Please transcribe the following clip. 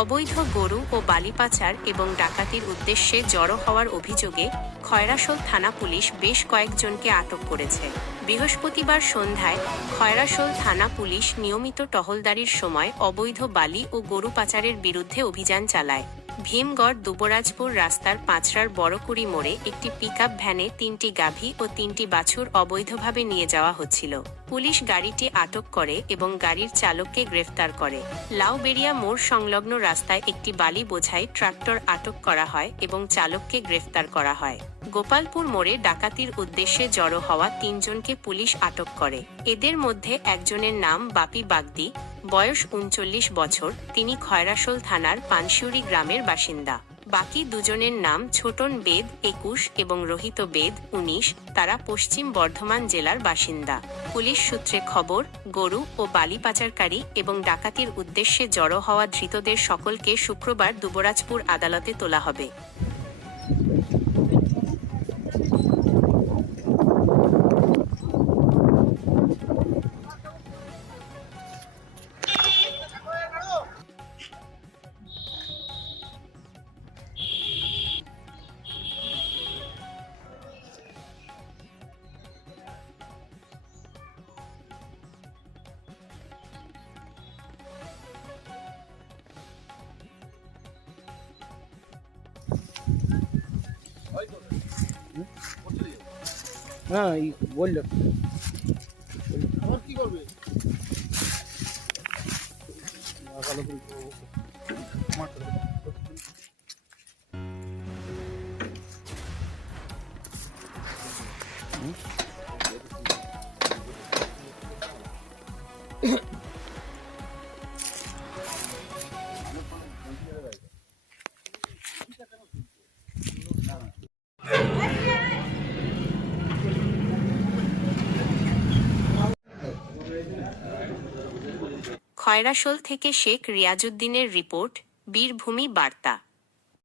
অবৈধ গরু ও বালি পাচার এবং ডাকাতির উদ্দেশ্যে জড়ো হওয়ার অভিযোগে খয়রাশোল থানা পুলিশ বেশ কয়েকজনকে আটক করেছে। বৃহস্পতিবার সন্ধ্যায় খয়রাশোল থানা পুলিশ নিয়মিত টহলদারির সময় অবৈধ বালি ও গরু পাচারের বিরুদ্ধে অভিযান চালায়। ভীমগড় দুবরাজপুর রাস্তার পাঁচরার বড়কুড়ি মোড়ে একটি পিকআপ ভ্যানে ৩টি গাভী ও ৩টি বাছুর অবৈধভাবে নিয়ে যাওয়া হচ্ছিল। পুলিশ গাড়িটি আটক করে এবং গাড়ির চালককে গ্রেফতার করে। লাউবেড়িয়া মোড় সংলগ্ন রাস্তায় একটি বালি বোঝাই ট্রাক্টর আটক করা হয় এবং চালককে গ্রেফতার করা হয়। গোপালপুর মোড়ে ডাকাতির উদ্দেশ্যে জড়ো হওয়া ৩ জনকে পুলিশ আটক করে। এদের মধ্যে একজনের নাম বাপি বাগদি, বয়স ৩৯ বছর, তিনি খয়রাশোল থানার পানশিউরি গ্রামের বাসিন্দা। বাকি দুজনের নাম ছোটন বেদ ২১ এবং রোহিত বেদ ১৯, তারা পশ্চিম বর্ধমান জেলার বাসিন্দা। পুলিশ সূত্রে খবর, গরু ও বালি পাচারকারী এবং ডাকাতির উদ্দেশ্যে জড়ো হওয়া ধৃতদের সকলকে শুক্রবার দুবরাজপুর আদালতে তোলা হবে। হ্যাঁ বললো কি করবে খয়রাশোল থেকে শেখ রিয়াজউদ্দিনের রিপোর্ট, বীরভূমি বার্তা।